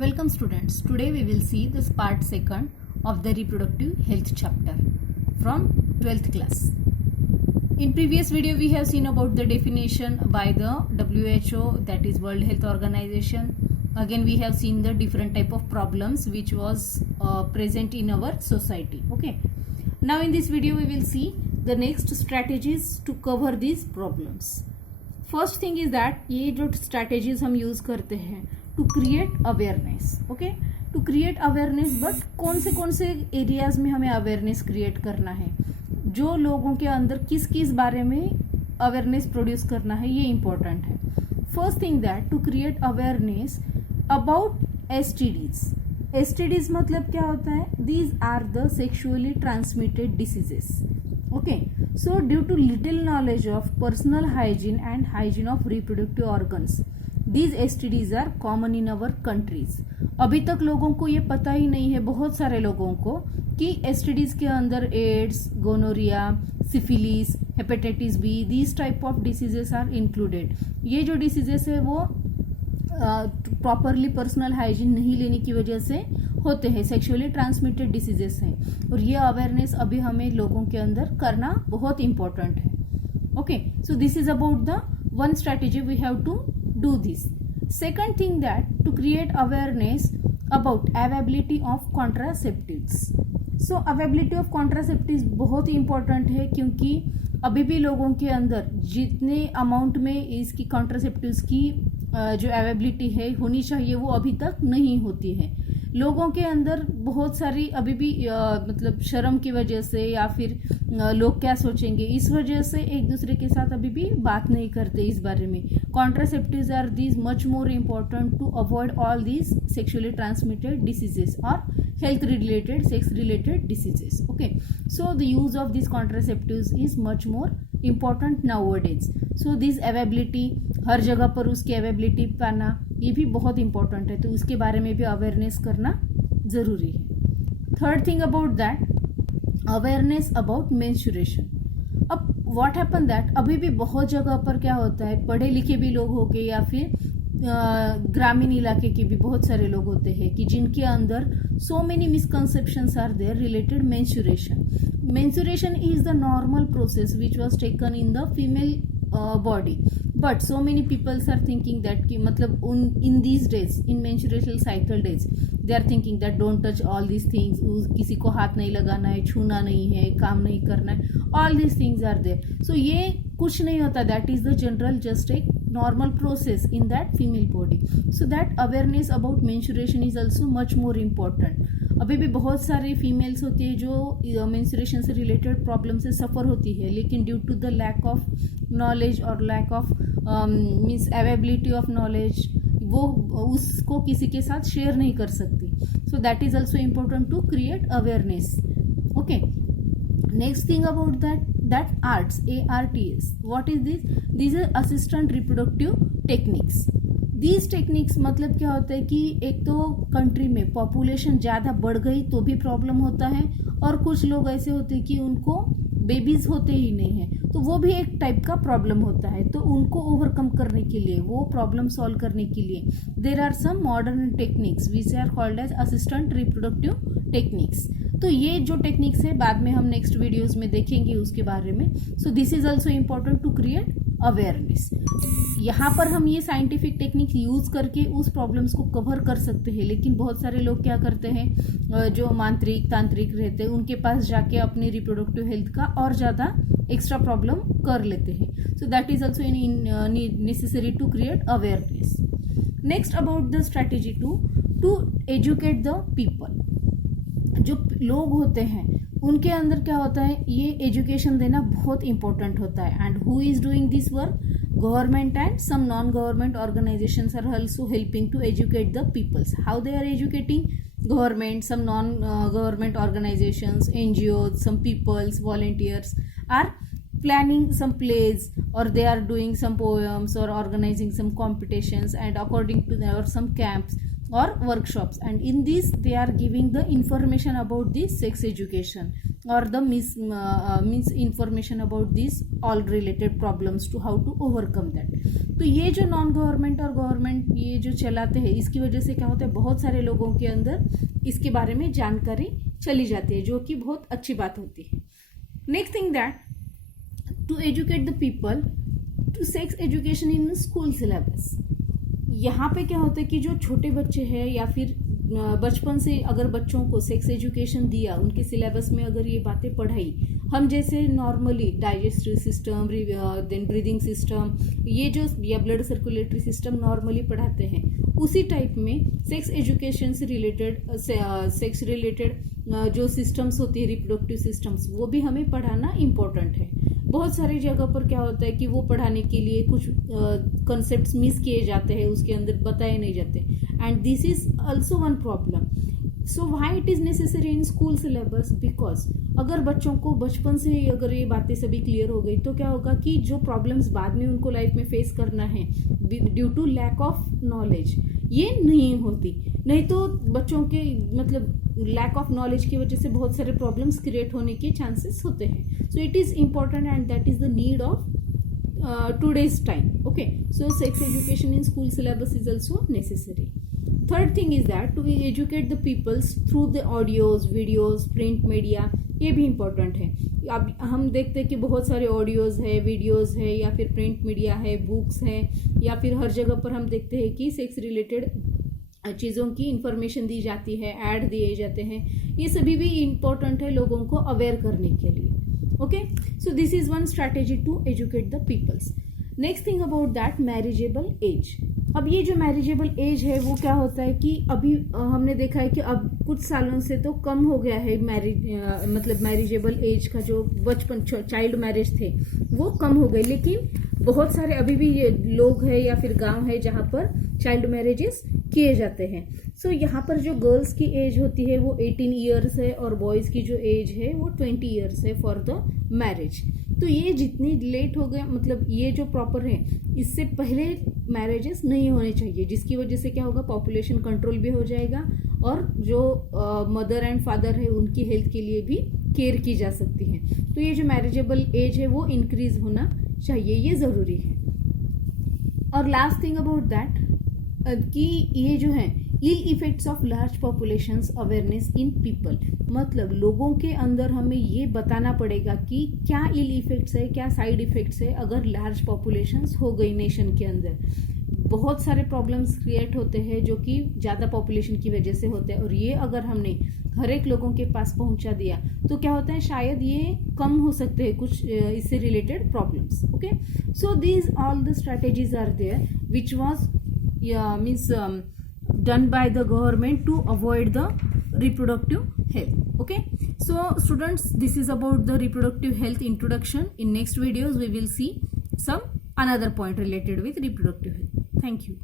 Welcome students. Today we will see this part 2nd of the reproductive health chapter from 12th class. In previous video we have seen about the definition by the WHO, that is World Health Organization. Again we have seen the different type of problems which was present in our society. Okay. Now in this video we will see the next strategies to cover these problems. First thing is that ये जो strategies हम use करते हैं to create awareness. Okay, to create awareness, but कौन से areas में हमें awareness create करना है, जो लोगों के अंदर किस किस बारे में अवेयरनेस प्रोड्यूस करना है, ये इंपॉर्टेंट है. First thing that to create awareness about STDs. STDs मतलब क्या होता है? These are the sexually transmitted diseases. Okay, so due to little knowledge of personal hygiene and hygiene of reproductive organs, These STDs are common in our countries. अभी तक लोगों को ये पता ही नहीं है, बहुत सारे लोगों को, कि STDs के अंदर AIDS, gonorrhoea, syphilis, hepatitis B, these type of diseases are included. ये जो डिसीजेस है वो प्रॉपरली पर्सनल हाइजीन नहीं लेने की वजह से होते हैं, सेक्सुअली ट्रांसमिटेड डिसीजेस हैं, और ये अवेयरनेस अभी हमें लोगों के अंदर करना बहुत इंपॉर्टेंट है. Okay, so this is about the one strategy we have to do this. Second thing, that to create awareness about availability of contraceptives. So availability of contraceptives बहुत ही important है, क्योंकि अभी भी लोगों के अंदर जितने अमाउंट में इसकी कॉन्ट्रासेप्टिव्स की जो अवेलेबिलिटी है होनी चाहिए वो अभी तक नहीं होती है. लोगों के अंदर बहुत सारी अभी भी मतलब शर्म की वजह से, या फिर लोग क्या सोचेंगे, इस वजह से एक दूसरे के साथ अभी भी बात नहीं करते इस बारे में. Contraceptives are these much more important to avoid all these sexually transmitted diseases और health related, sex related diseases. Okay, so the use of these contraceptives is much more important nowadays. So this availability, हर जगह पर उसकी availability पाना ये भी बहुत important है, तो उसके बारे में भी awareness करना ज़रूरी है. Third thing about that, awareness about menstruation. अब what happened that अभी भी बहुत जगह पर क्या होता है, पढ़े लिखे भी लोग हो गए या फिर ग्रामीण इलाके के भी बहुत सारे लोग होते हैं कि जिनके अंदर so many misconceptions are there related menstruation. Menstruation is the normal process which was taken in the female body, but so many people are thinking that कि मतलब in these days, in menstrual cycle days, they are thinking that don't touch all these things, किसी को हाथ नहीं लगाना है, छूना नहीं है, काम नहीं करना है, all these things are there. So ये कुछ नहीं होता, that is the general just a normal process in that female body. So that awareness about menstruation is also much more important. अभी भी बहुत सारे फीमेल्स होती है जो मेंस्ट्रुएशन से रिलेटेड प्रॉब्लम से सफ़र होती है, लेकिन due to the lack of knowledge और lack of means availability of knowledge वो उसको किसी के साथ शेयर नहीं कर सकती. So that is also important to create awareness. Okay, next thing about that ARTS, ARTS, what is this? These are assistant reproductive techniques. These techniques मतलब क्या होता है कि एक तो कंट्री में पॉपुलेशन ज़्यादा बढ़ गई तो भी प्रॉब्लम होता है, और कुछ लोग ऐसे होते हैं कि उनको बेबीज होते ही नहीं हैं, तो वो भी एक टाइप का प्रॉब्लम होता है. तो उनको ओवरकम करने के लिए, वो प्रॉब्लम सॉल्व करने के लिए there are some modern techniques which are called as assistant reproductive techniques. तो ये जो टेक्निक्स है बाद में हम नेक्स्ट वीडियोस में देखेंगे उसके बारे में. So this is also important to create awareness. यहाँ पर हम ये साइंटिफिक टेक्निक यूज करके उस प्रॉब्लम्स को कवर कर सकते हैं, लेकिन बहुत सारे लोग क्या करते हैं, जो मांत्रिक तांत्रिक रहते हैं उनके पास जाके अपनी रिप्रोडक्टिव हेल्थ का और ज़्यादा एक्स्ट्रा प्रॉब्लम कर लेते हैं. So that is also necessary to create awareness. Next about the strategy to educate the people. जो लोग होते हैं उनके अंदर क्या होता है, ये एजुकेशन देना बहुत इंपॉर्टेंट होता है. And who is doing this work? Government and some non government organisations are also helping to educate the peoples. How they are educating? Government, some non-government organizations, NGOs, some peoples, volunteers are planning some plays, or they are doing some poems or organizing some competitions, and according to there are some camps or workshops, and in this they are giving the information about this sex education or the means information about these all related problems to how to overcome that. तो ये जो non government और government ये जो चलाते हैं, इसकी वजह से क्या होता है, बहुत सारे लोगों के अंदर इसके बारे में जानकारी चली जाती है, जो कि बहुत अच्छी बात होती है। Next thing that to educate the people to sex education in school syllabus. यहाँ पे क्या होता है कि जो छोटे बच्चे हैं या फिर बचपन से अगर बच्चों को सेक्स एजुकेशन दिया, उनके सिलेबस में अगर ये बातें पढ़ाई, हम जैसे normally digestive system, then breathing system, ये जो या ब्लड सर्कुलेटरी सिस्टम नॉर्मली पढ़ाते हैं, उसी टाइप में सेक्स एजुकेशन से रिलेटेड सेक्स रिलेटेड जो सिस्टम्स होती है, रिप्रोडक्टिव सिस्टम्स, वो भी हमें पढ़ाना इम्पोर्टेंट है। बहुत सारी जगह पर क्या होता है कि वो पढ़ाने के लिए कुछ कॉन्सेप्ट्स मिस किए जाते हैं, उसके अंदर बताए नहीं जाते, and this is also one problem. So why it is necessary in school syllabus, because अगर बच्चों को बचपन से ही अगर ये बातें सभी क्लियर हो गई तो क्या होगा कि जो प्रॉब्लम्स बाद में उनको लाइफ में फेस करना है due to lack of knowledge, ये नहीं होती। नहीं तो बच्चों के मतलब लैक ऑफ नॉलेज की वजह से बहुत सारे प्रॉब्लम्स क्रिएट होने के चांसेस होते हैं। So it is important and that is the need of today's time. Okay, so sex education in school syllabus is also necessary. Third thing is that to educate the peoples through the audios, videos, print media, ये भी important है। अब हम देखते हैं कि बहुत सारे ऑडियोज है, वीडियोज है, या फिर प्रिंट मीडिया है, बुक्स है, या फिर हर जगह पर हम देखते हैं कि सेक्स रिलेटेड चीज़ों की इंफॉर्मेशन दी जाती है, ऐड दिए जाते हैं। ये सभी भी इम्पोर्टेंट है लोगों को अवेयर करने के लिए। Okay, so this is one strategy to educate the peoples. Next thing about that, marriageable age. अब ये जो मैरिजेबल एज है वो क्या होता है कि अभी हमने देखा है कि अब कुछ सालों से तो कम हो गया है मतलब मैरिजेबल एज का जो बचपन चाइल्ड मैरिज थे वो कम हो गए, लेकिन बहुत सारे अभी भी ये लोग हैं या फिर गांव है जहाँ पर चाइल्ड मैरिजेस किए जाते हैं। सो यहाँ पर जो गर्ल्स की एज होती है वो 18 ईयर्स है और बॉयज की जो एज है वो 20 ईयर्स है फॉर द मैरिज। तो ये जितनी लेट हो गए, मतलब ये जो प्रॉपर है, इससे पहले मैरिजेस नहीं होने चाहिए, जिसकी वजह से क्या होगा, पॉपुलेशन कंट्रोल भी हो जाएगा और जो मदर एंड फादर है उनकी हेल्थ के लिए भी केयर की जा सकती है। तो ये जो मैरिजेबल एज है वो इंक्रीज होना चाहिए, ये ज़रूरी है। और लास्ट थिंग अबाउट दैट कि ये जो है ill effects of large populations awareness in people, मतलब लोगों के अंदर हमें ये बताना पड़ेगा कि क्या इल इफेक्ट्स है, क्या साइड इफेक्ट्स है अगर लार्ज पॉपुलेशंस हो गई नेशन के अंदर। बहुत सारे प्रॉब्लम्स क्रिएट होते हैं जो कि ज़्यादा पॉपुलेशन की वजह से होते हैं, और ये अगर हमने हर एक लोगों के पास पहुंचा दिया तो क्या होता है, शायद ये कम हो सकते हैं कुछ इससे related problems. Okay, so these all the strategies are there which was means done by the government to avoid the reproductive health. Okay, so students, this is about the reproductive health introduction. In next videos we will see some another point related with reproductive health. Thank you.